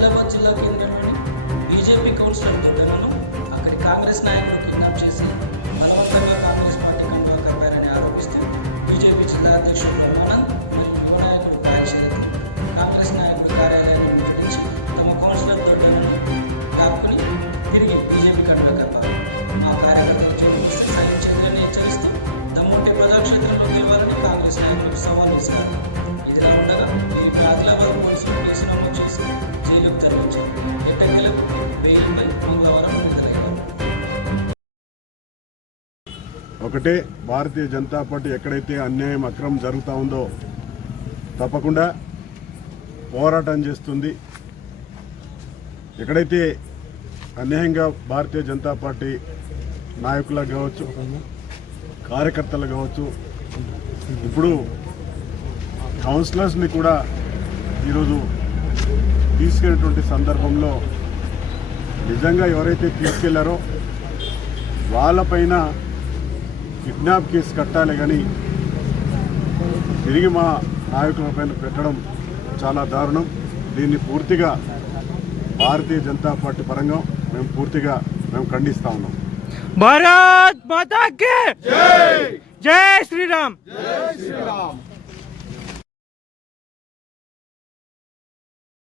ఆదిలాబాద్ జిల్లా కేంద్రంలోని BJP councillor దొడ్డలను అక్కడి కాంగ్రెస్ నాయకులు కిడ్నాప్ చేసి బలవంతంగా కాంగ్రెస్ పార్టీ కండువా కప్పారని ఆరోపిస్తూ బీజేపీ జిల్లా అధ్యక్షుడు బ్రహ్మానంద్ మరియు యువ నాయకుడు బాలశరత్ కాంగ్రెస్ నాయకుడు కార్యాలయాన్ని ముట్టడించి తమ కౌన్సిలర్ దొడ్డలను లాక్కుని తిరిగి బీజేపీ కండువా కప్పారు. ఆ కార్యకర్తలు చూపిస్తే సహించేదని హెచ్చరిస్తూ దమ్ముంటే ప్రజాక్షేత్రంలో గెలవాలని కాంగ్రెస్ నాయకులకు సవాల్ విసిరారు. ఇదిలా ఉండగా వీరిపై ఆదిలాబాద్ పోలీసులు కేసు నమోదు చేసి జైలుకు తరలించారు. ఎట్టకేలకు బెయిల్పై మంగళవారం విడుదలయ్యారు. ఒకటే, భారతీయ జనతా పార్టీ ఎక్కడైతే అన్యాయం అక్రమం జరుగుతూ ఉందో తప్పకుండా పోరాటం చేస్తుంది. ఎక్కడైతే అన్యాయంగా భారతీయ జనతా పార్టీ నాయకులకు కావచ్చు, కార్యకర్తలు కావచ్చు, ఇప్పుడు కౌన్సిలర్స్ని కూడా ఈరోజు తీసుకెళ్ళినటువంటి సందర్భంలో నిజంగా ఎవరైతే తీసుకెళ్లారో వాళ్ళపైన కిడ్నాప్ కేసు కట్టాలి, కానీ తిరిగి మా నాయకులపైన పెట్టడం చాలా దారుణం. దీన్ని పూర్తిగా భారతీయ జనతా పార్టీ పరంగా మేము ఖండిస్తా ఉన్నాం. భారత్ మాతా కి జై! జై శ్రీరామ్! జై శ్రీరామ్!